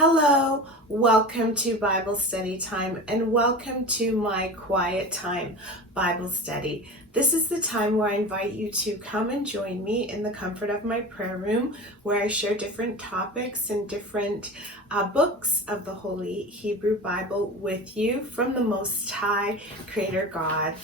Hello, welcome to Bible study time and welcome to my quiet time Bible study. This is the time where I invite you to come and join me in the comfort of my prayer room where I share different topics and different books of the Holy Hebrew Bible with you from the Most High Creator God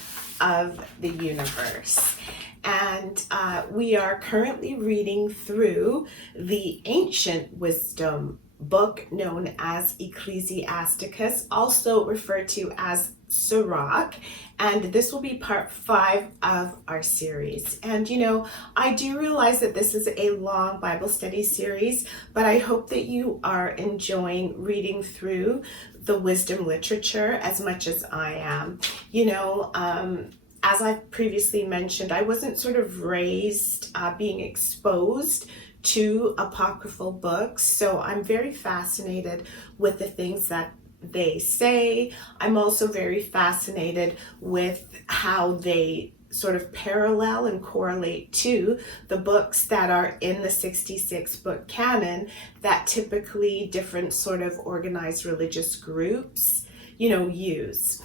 of the universe. And we are currently reading through the ancient wisdom book known as Ecclesiasticus, also referred to as Sirach, and this will be part 5 of our series. And I do realize that this is a long Bible study series, but I hope that you are enjoying reading through the wisdom literature as much as I am. As I've previously mentioned, I wasn't sort of raised being exposed to apocryphal books, so I'm very fascinated with the things that they say. I'm also very fascinated with how they sort of parallel and correlate to the books that are in the 66 book canon that typically different sort of organized religious groups use.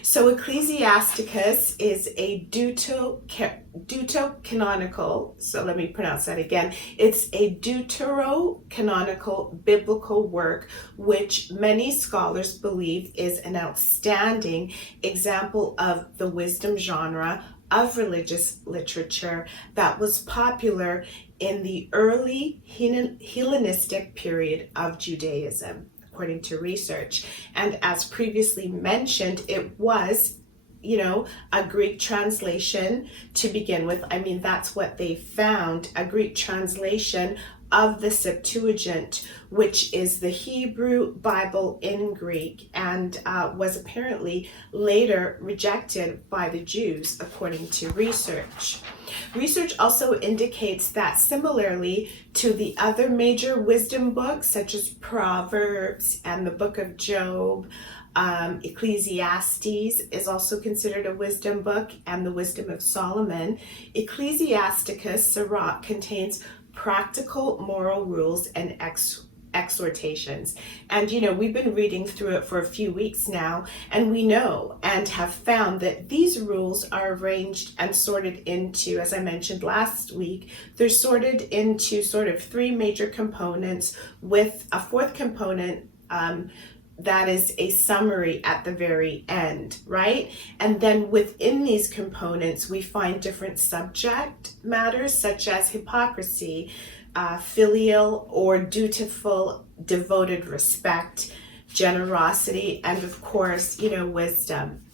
So Ecclesiasticus is a deuterocanonical, so let me pronounce that again. It's a deuterocanonical biblical work which many scholars believe is an outstanding example of the wisdom genre of religious literature that was popular in the early Hellenistic period of Judaism, according to research. And as previously mentioned, it was, a Greek translation to begin with. I mean, that's what they found, a Greek translation of the Septuagint, which is the Hebrew Bible in Greek, and was apparently later rejected by the Jews, according to research. Research also indicates that similarly to the other major wisdom books, such as Proverbs and the book of Job, Ecclesiastes is also considered a wisdom book, and the Wisdom of Solomon, Ecclesiasticus Sirach contains practical moral rules and exhortations. And we've been reading through it for a few weeks now, and we know and have found that these rules are arranged and sorted into, as I mentioned last week, they're sorted into sort of 3 major components, with a 4th component that is a summary at the very end, right? And then within these components, we find different subject matters such as hypocrisy, filial or dutiful, devoted respect, generosity, and of course, wisdom.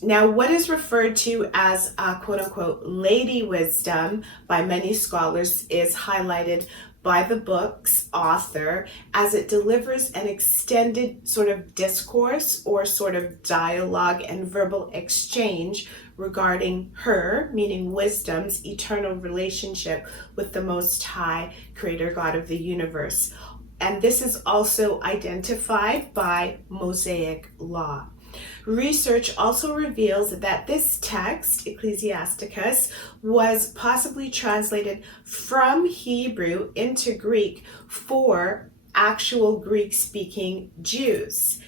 Now, what is referred to as quote unquote lady wisdom by many scholars is highlighted by the book's author as it delivers an extended sort of discourse or sort of dialogue and verbal exchange regarding her, meaning wisdom's, eternal relationship with the Most High Creator God of the universe. And this is also identified by Mosaic law. Research also reveals that this text, Ecclesiasticus, was possibly translated from Hebrew into Greek for actual Greek-speaking Jews.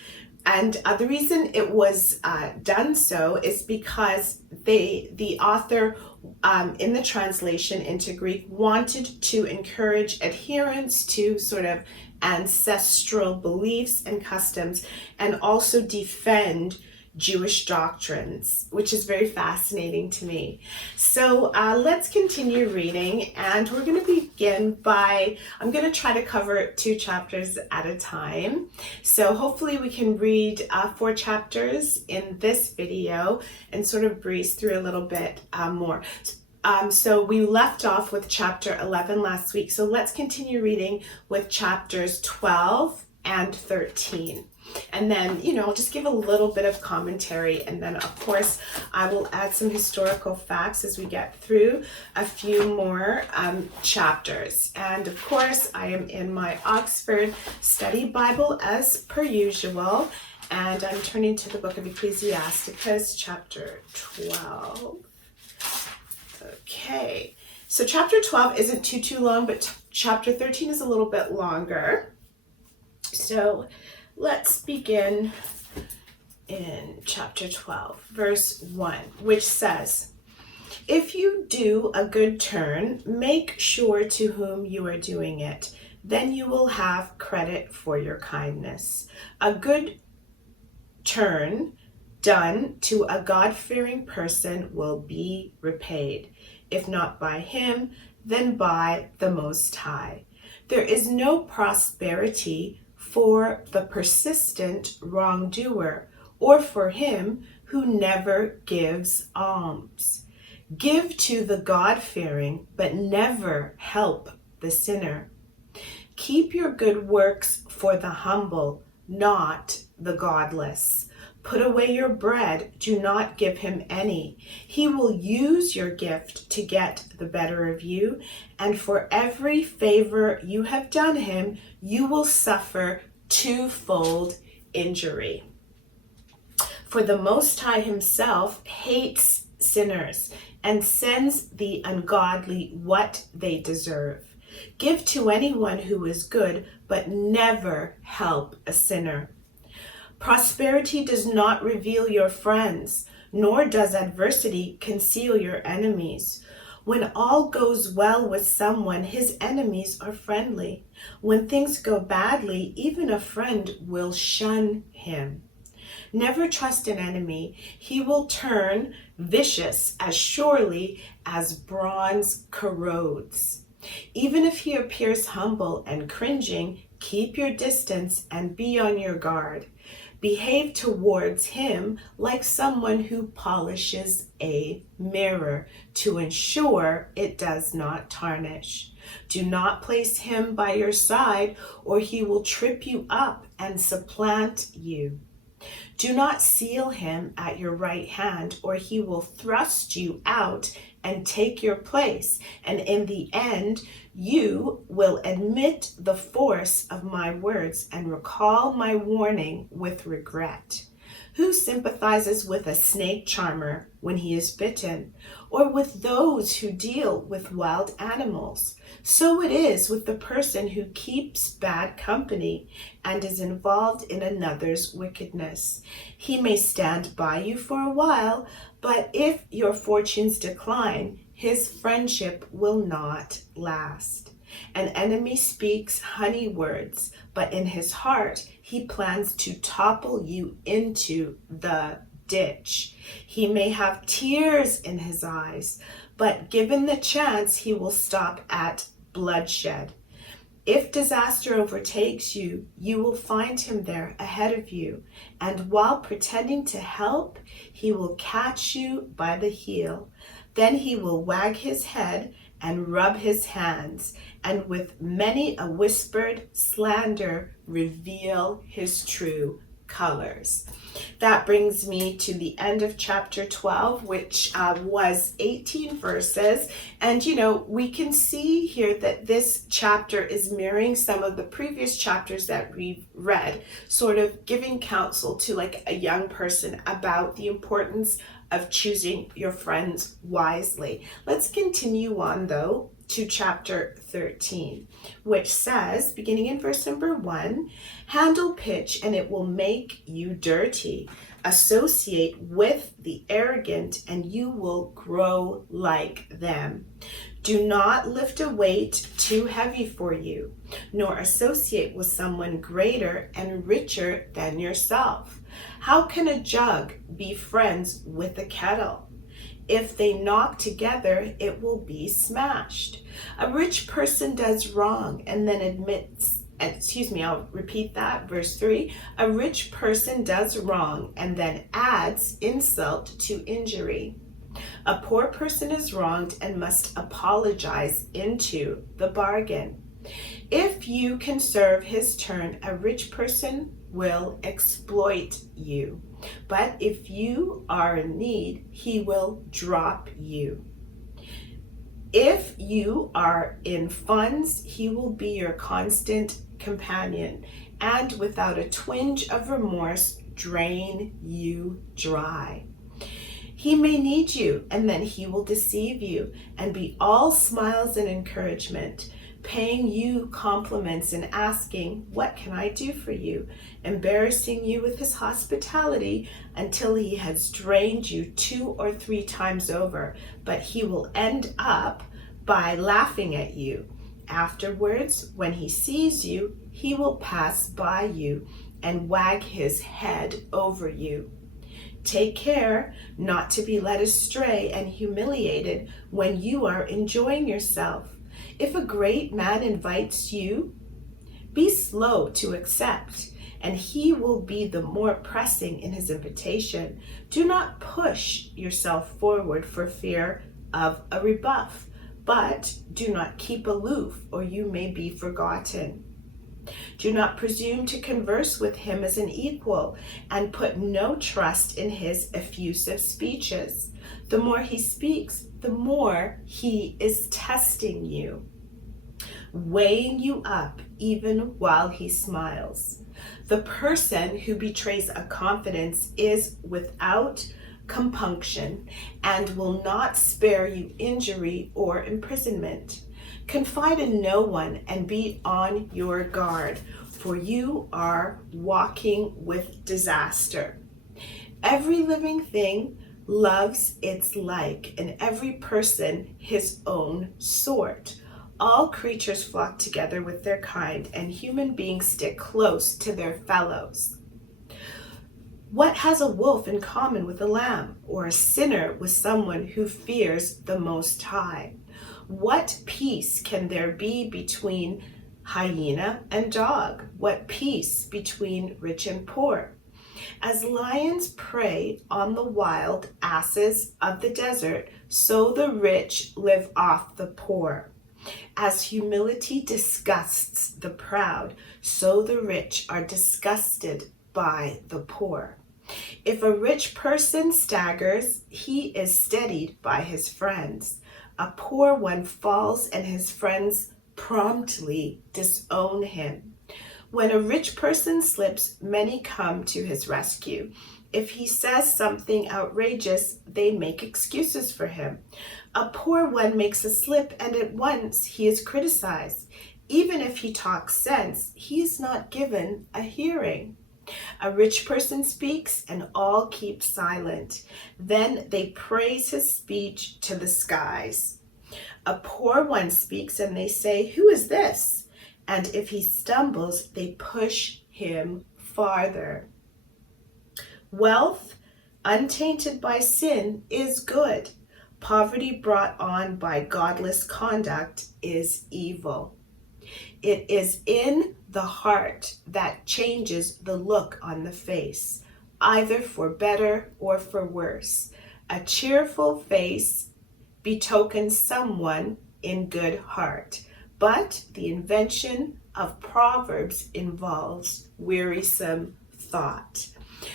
And the reason it was done so is because the author in the translation into Greek wanted to encourage adherence to sort of ancestral beliefs and customs, and also defend Jewish doctrines, which is very fascinating to me. So let's continue reading, and we're going to begin I'm going to try to cover 2 chapters at a time. So hopefully we can read 4 chapters in this video and sort of breeze through a little bit more. So we left off with chapter 11 last week, so let's continue reading with chapters 12 and 13. And then, I'll just give a little bit of commentary, and then of course I will add some historical facts as we get through a few more chapters. And of course I am in my Oxford Study Bible as per usual, and I'm turning to the book of Ecclesiasticus chapter 12. Okay, so chapter 12 isn't too long, but chapter 13 is a little bit longer. So let's begin in chapter 12, verse 1, which says, "If you do a good turn, make sure to whom you are doing it. Then you will have credit for your kindness. A good turn done to a God-fearing person will be repaid, if not by him, then by the Most High. There is no prosperity for the persistent wrongdoer, or for him who never gives alms. Give to the God-fearing, but never help the sinner. Keep your good works for the humble, not the godless. Put away your bread, do not give him any. He will use your gift to get the better of you, and for every favor you have done him, you will suffer twofold injury. For the Most High himself hates sinners and sends the ungodly what they deserve. Give to anyone who is good, but never help a sinner. Prosperity does not reveal your friends, nor does adversity conceal your enemies. When all goes well with someone, his enemies are friendly. When things go badly, even a friend will shun him. Never trust an enemy. He will turn vicious as surely as bronze corrodes. Even if he appears humble and cringing, keep your distance and be on your guard. Behave towards him like someone who polishes a mirror to ensure it does not tarnish. Do not place him by your side, or he will trip you up and supplant you. Do not seal him at your right hand, or he will thrust you out and take your place, and in the end you will admit the force of my words and recall my warning with regret. Who sympathizes with a snake charmer when he is bitten, or with those who deal with wild animals? So it is with the person who keeps bad company and is involved in another's wickedness. He may stand by you for a while, but if your fortunes decline, his friendship will not last. An enemy speaks honey words, but in his heart he plans to topple you into the ditch. He may have tears in his eyes, but given the chance, he will stop at bloodshed. If disaster overtakes you, you will find him there ahead of you, and while pretending to help, he will catch you by the heel. Then he will wag his head and rub his hands, and with many a whispered slander reveal his true colors. That brings me to the end of chapter 12, which was 18 verses. And, we can see here that this chapter is mirroring some of the previous chapters that we've read, sort of giving counsel to like a young person about the importance of choosing your friends wisely. Let's continue on, though, to chapter 13, which says, beginning in verse number 1, handle pitch and it will make you dirty. Associate with the arrogant and you will grow like them. Do not lift a weight too heavy for you, nor associate with someone greater and richer than yourself. How can a jug be friends with a kettle? If they knock together, it will be smashed. A rich person does wrong and then admits, I'll repeat that, verse 3. A rich person does wrong and then adds insult to injury. A poor person is wronged and must apologize into the bargain. If you can serve his turn, a rich person will exploit you. But if you are in need, he will drop you. If you are in funds, he will be your constant companion, and without a twinge of remorse, drain you dry. He may need you, and then he will deceive you and be all smiles and encouragement. paying you compliments and asking, "What can I do for you?" embarrassing you with his hospitality until he has drained you 2 or 3 times over, but he will end up by laughing at you. Afterwards, when he sees you, he will pass by you and wag his head over you. Take care not to be led astray and humiliated when you are enjoying yourself. If a great man invites you, be slow to accept, and he will be the more pressing in his invitation. Do not push yourself forward for fear of a rebuff, but do not keep aloof, or you may be forgotten. Do not presume to converse with him as an equal, and put no trust in his effusive speeches. The more he speaks, the more he is testing you, weighing you up even while he smiles. The person who betrays a confidence is without compunction and will not spare you injury or imprisonment. Confide in no one and be on your guard, for you are walking with disaster. Every living thing loves its like, and every person his own sort. All creatures flock together with their kind, and human beings stick close to their fellows. What has a wolf in common with a lamb, or a sinner with someone who fears the Most High? What peace can there be between hyena and dog? What peace between rich and poor? As lions prey on the wild asses of the desert, so the rich live off the poor. As humility disgusts the proud, so the rich are disgusted by the poor. If a rich person staggers, he is steadied by his friends. A poor one falls, and his friends promptly disown him. When a rich person slips, many come to his rescue. If he says something outrageous, they make excuses for him. A poor one makes a slip, and at once he is criticized. Even if he talks sense, he is not given a hearing. A rich person speaks, and all keep silent. Then they praise his speech to the skies. A poor one speaks, and they say, "Who is this?" And if he stumbles, they push him farther. Wealth, untainted by sin, is good. Poverty brought on by godless conduct is evil. It is in the heart that changes the look on the face, either for better or for worse. A cheerful face betokens someone in good heart, but the invention of Proverbs involves wearisome thought.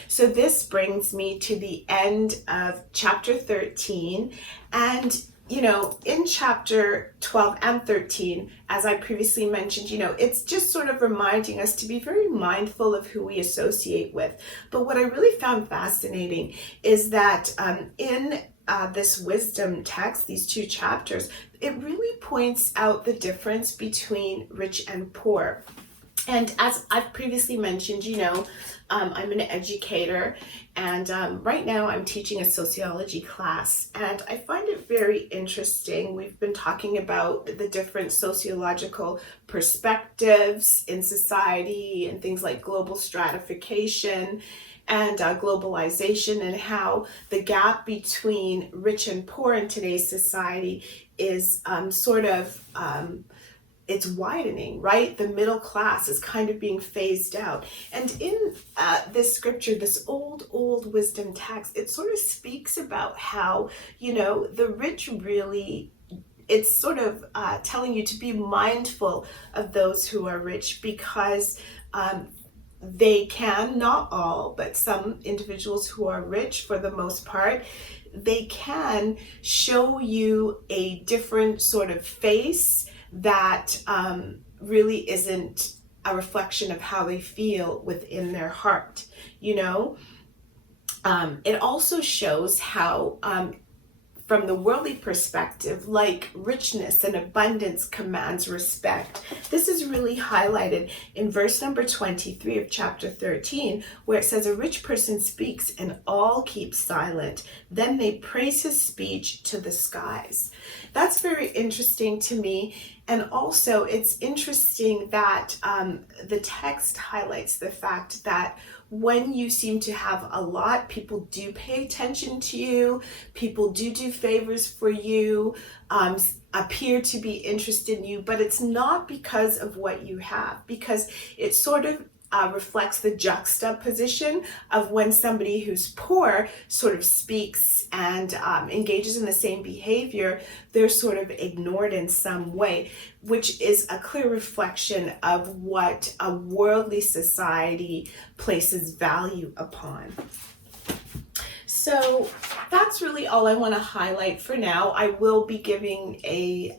So this brings me to the end of chapter 13, and in chapter 12 and 13, as I previously mentioned, it's just sort of reminding us to be very mindful of who we associate with. But what I really found fascinating is that in this wisdom text, these 2 chapters, it really points out the difference between rich and poor. And as I've previously mentioned, I'm an educator, and right now I'm teaching a sociology class, and I find it very interesting. We've been talking about the different sociological perspectives in society and things like global stratification and globalization, and how the gap between rich and poor in today's society is it's widening, right? The middle class is kind of being phased out. And in this scripture, this old wisdom text, it sort of speaks about how, the rich really, it's sort of telling you to be mindful of those who are rich, because they can, not all, but some individuals who are rich, for the most part, they can show you a different sort of face that really isn't a reflection of how they feel within their heart. It also shows how from the worldly perspective, like richness and abundance commands respect. This is really highlighted in verse number 23 of chapter 13, where it says, a rich person speaks and all keep silent. Then they praise his speech to the skies. That's very interesting to me. And also it's interesting that the text highlights the fact that when you seem to have a lot, people do pay attention to you, people do favors for you, appear to be interested in you, but it's not because of what you have, because it sort of reflects the juxtaposition of when somebody who's poor sort of speaks and engages in the same behavior, they're sort of ignored in some way, which is a clear reflection of what a worldly society places value upon. So that's really all I want to highlight for now. I will be giving a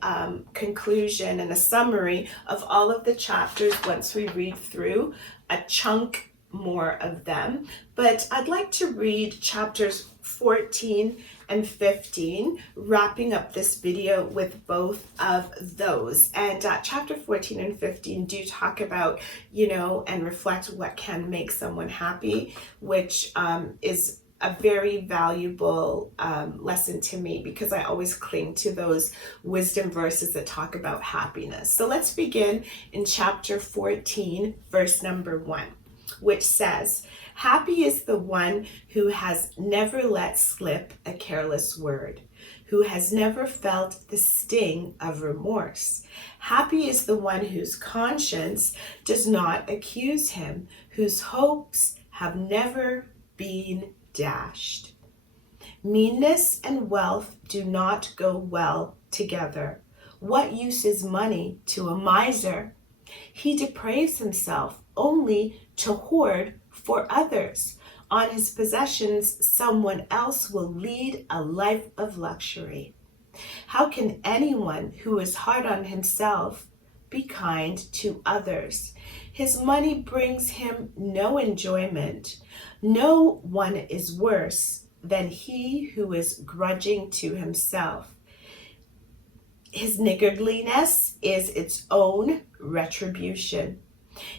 conclusion and a summary of all of the chapters once we read through a chunk more of them. But I'd like to read chapters 14 and 15, wrapping up this video with both of those. And chapter 14 and 15 do talk about, and reflect what can make someone happy, which is a very valuable lesson to me, because I always cling to those wisdom verses that talk about happiness. So let's begin in chapter 14, verse number 1, which says, happy is the one who has never let slip a careless word, who has never felt the sting of remorse. Happy is the one whose conscience does not accuse him, whose hopes have never been dashed. Meanness and wealth do not go well together. What use is money to a miser? He depraves himself only to hoard for others. On his possessions, someone else will lead a life of luxury. How can anyone who is hard on himself be kind to others? His money brings him no enjoyment. No one is worse than he who is grudging to himself. His niggardliness is its own retribution.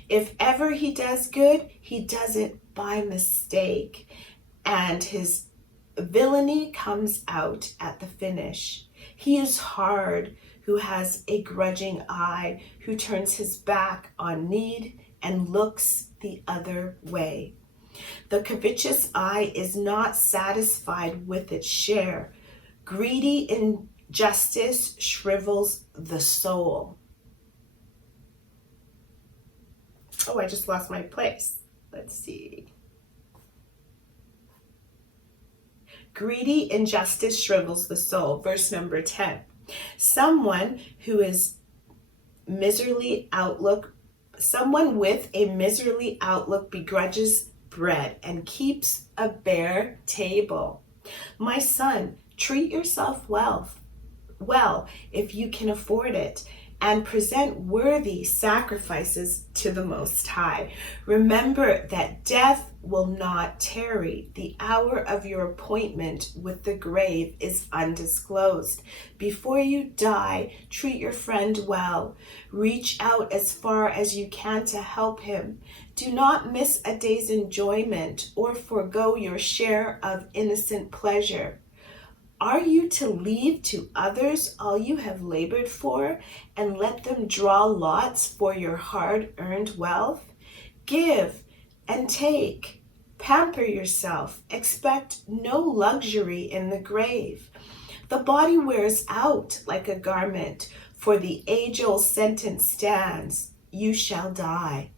If ever he does good, he does it by mistake, and his villainy comes out at the finish. He is hard who has a grudging eye, who turns his back on need and looks the other way. The covetous eye is not satisfied with its share. Greedy injustice shrivels the soul. Oh, I just lost my place. Let's see. Greedy injustice shrivels the soul. Verse number 10. Someone with a miserly outlook begrudges bread and keeps a bare table. My son, treat yourself well if you can afford it, and present worthy sacrifices to the Most High. Remember that death will not tarry. The hour of your appointment with the grave is undisclosed. Before you die, treat your friend well. Reach out as far as you can to help him. Do not miss a day's enjoyment or forego your share of innocent pleasure. Are you to leave to others all you have labored for and let them draw lots for your hard-earned wealth? Give and take. Pamper yourself. Expect no luxury in the grave. The body wears out like a garment, for the age-old sentence stands, you shall die.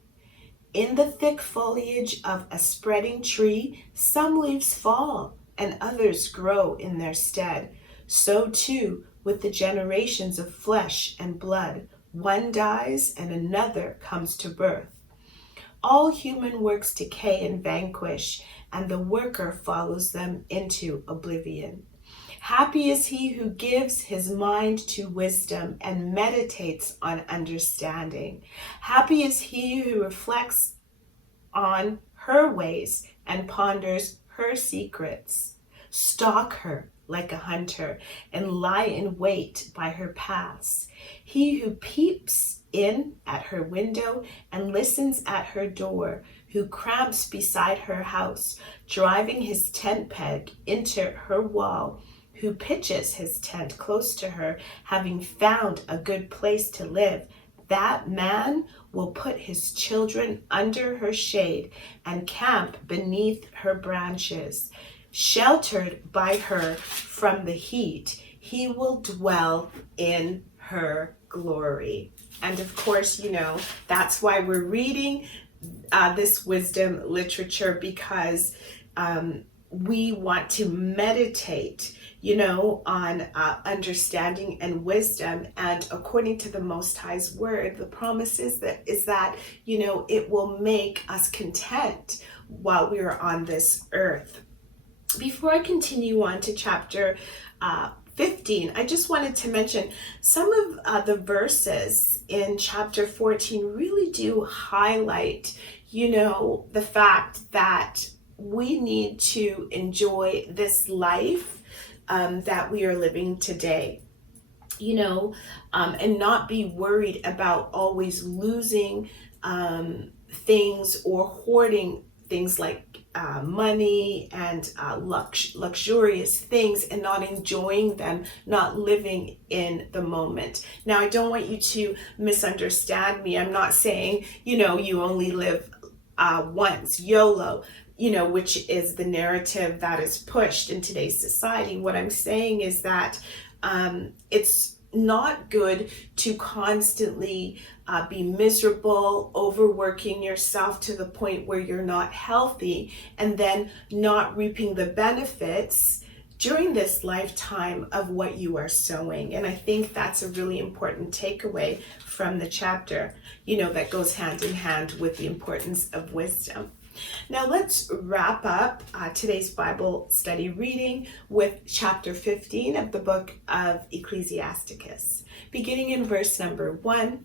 In the thick foliage of a spreading tree, some leaves fall, and others grow in their stead. So too with the generations of flesh and blood. One dies and another comes to birth. All human works decay and vanquish, and the worker follows them into oblivion. Happy is he who gives his mind to wisdom and meditates on understanding. Happy is he who reflects on her ways and ponders her secrets. Stalk her, like a hunter, and lie in wait by her paths. He who peeps in at her window and listens at her door, who cramps beside her house, driving his tent peg into her wall, who pitches his tent close to her, having found a good place to live, that man will put his children under her shade and camp beneath her branches. Sheltered by her from the heat, he will dwell in her glory. And of course, that's why we're reading this wisdom literature, because we want to meditate on understanding and wisdom. And according to the Most High's word, the promise is that it will make us content while we are on this earth. Before I continue on to chapter 15, I just wanted to mention some of the verses in chapter 14 really do highlight, the fact that we need to enjoy this life that we are living today, and not be worried about always losing things or hoarding things like money and luxurious things, and not enjoying them, not living in the moment. Now, I don't want you to misunderstand me. I'm not saying, you only live once, YOLO, which is the narrative that is pushed in today's society. What I'm saying is that it's not good to constantly be miserable, overworking yourself to the point where you're not healthy, and then not reaping the benefits during this lifetime of what you are sowing. And I think that's a really important takeaway from the chapter, that goes hand in hand with the importance of wisdom. Now let's wrap up today's Bible study reading with chapter 15 of the book of Ecclesiasticus, beginning in verse number 1.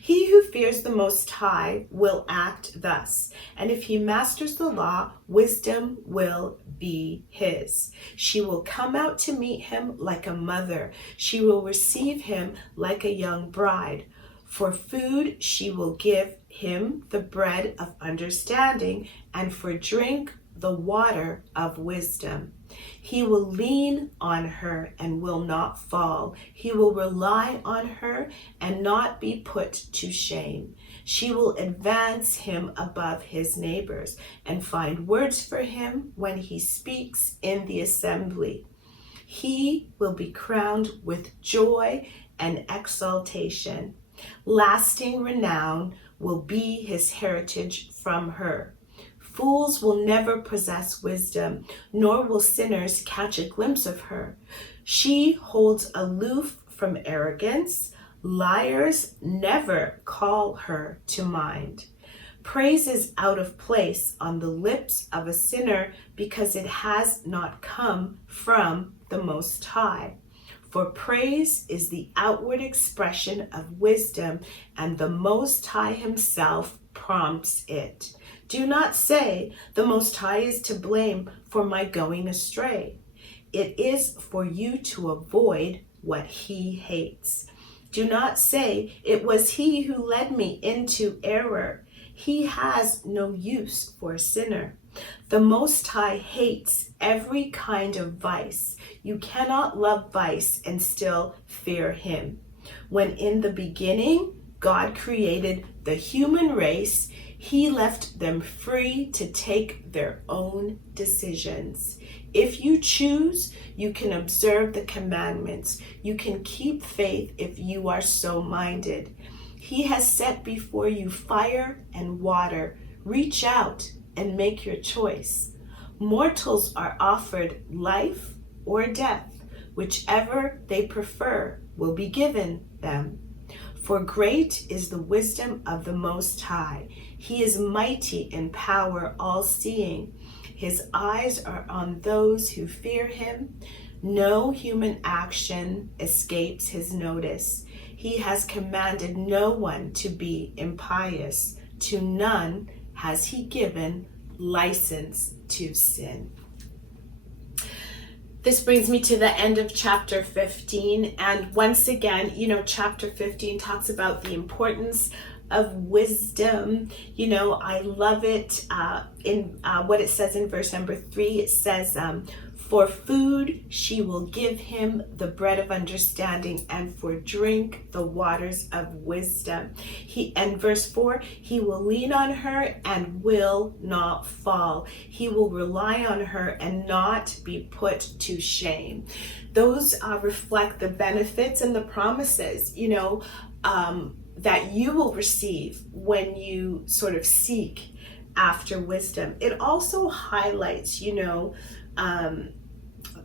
He who fears the Most High will act thus, and if he masters the law, wisdom will be his. She will come out to meet him like a mother. She will receive him like a young bride. For food she will give him the bread of understanding, and for drink the water of wisdom. He will lean on her and will not fall. He will rely on her and not be put to shame. She will advance him above his neighbors and find words for him when he speaks in the assembly. He will be crowned with joy and exaltation. Lasting renown will be his heritage from her. Fools will never possess wisdom, nor will sinners catch a glimpse of her. She holds aloof from arrogance. Liars never call her to mind. Praise is out of place on the lips of a sinner, because it has not come from the Most High. For praise is the outward expression of wisdom, and the Most High himself prompts it. Do not say, the Most High is to blame for my going astray. It is for you to avoid what he hates. Do not say, it was he who led me into error. He has no use for a sinner. The Most High hates every kind of vice. You cannot love vice and still fear him. When in the beginning God created the human race, he left them free to take their own decisions. If you choose, you can observe the commandments. You can keep faith if you are so minded. He has set before you fire and water. Reach out and make your choice. Mortals are offered life or death. Whichever they prefer will be given them. For great is the wisdom of the Most High. He is mighty in power, all-seeing. His eyes are on those who fear him. No human action escapes his notice. He has commanded no one to be impious. To none has he given license to sin. This brings me to the end of chapter 15. And once again, chapter 15 talks about the importance of wisdom. I love it in what it says in verse number 3. It says, for food she will give him the bread of understanding, and for drink the waters of wisdom. And verse 4, he will lean on her and will not fall. He will rely on her and not be put to shame. Those reflect the benefits and the promises, that you will receive when you sort of seek after wisdom. It also highlights,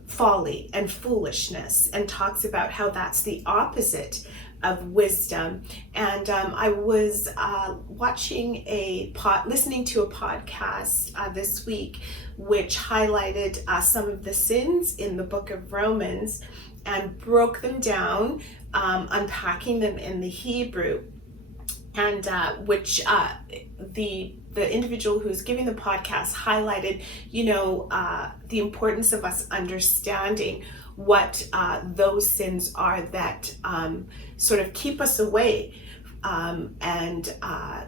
folly and foolishness, and talks about how that's the opposite of wisdom. And I was listening to a podcast this week, which highlighted some of the sins in the book of Romans and broke them down, unpacking them in the Hebrew, and which the individual who's giving the podcast highlighted, the importance of us understanding what those sins are that sort of keep us away and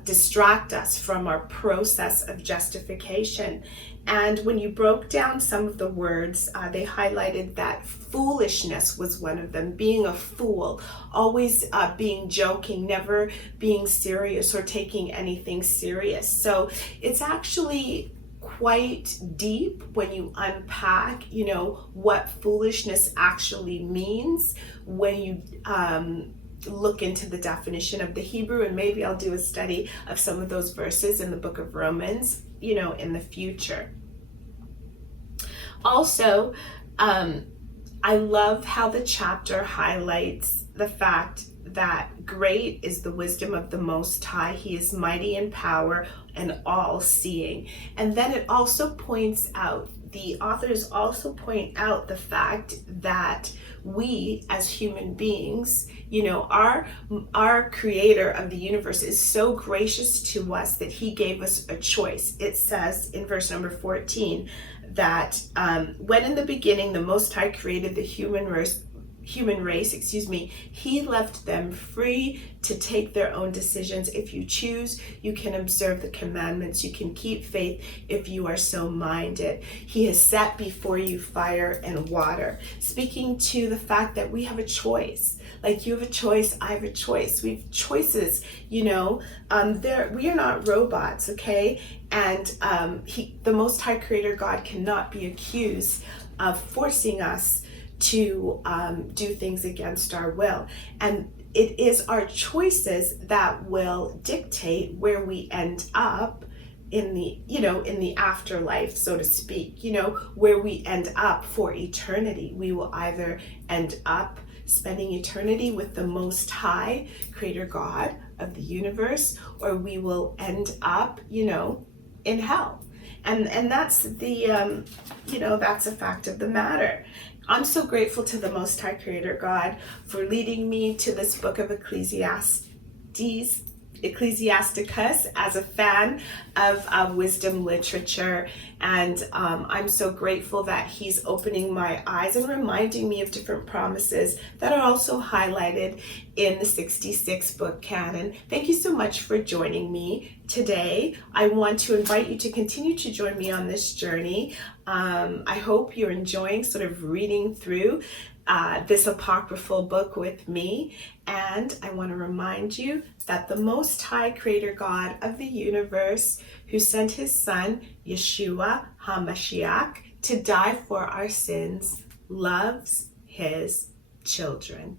distract us from our process of justification. And when you broke down some of the words, they highlighted that foolishness was one of them. Being a fool, always being joking, never being serious or taking anything serious. So it's actually quite deep when you unpack, what foolishness actually means when you look into the definition of the Hebrew. And maybe I'll do a study of some of those verses in the book of Romans, in the future. Also, I love how the chapter highlights the fact that great is the wisdom of the Most High. He is mighty in power and all-seeing. And then it also points out, the authors also point out the fact that we as human beings, our creator of the universe is so gracious to us that he gave us a choice. It says in verse number 14 that when in the beginning the Most High created the human race, he left them free to take their own decisions. If you choose, you can observe the commandments. You can keep faith if you are so minded. He has set before you fire and water. Speaking to the fact that we have a choice. Like, you have a choice, I have a choice. We have choices, we are not robots, okay? And the Most High Creator God cannot be accused of forcing us to do things against our will. And it is our choices that will dictate where we end up in the afterlife, so to speak, where we end up for eternity. We will either end up spending eternity with the Most High Creator God of the universe, or we will end up, in hell. And that's that's a fact of the matter. I'm so grateful to the Most High Creator God for leading me to this book of Ecclesiasticus as a fan of wisdom literature. And I'm so grateful that he's opening my eyes and reminding me of different promises that are also highlighted in the 66 book canon. Thank you so much for joining me today. I want to invite you to continue to join me on this journey. I hope you're enjoying sort of reading through this apocryphal book with me. And I want to remind you that the Most High Creator God of the universe, who sent his son, Yeshua HaMashiach, to die for our sins, loves his children.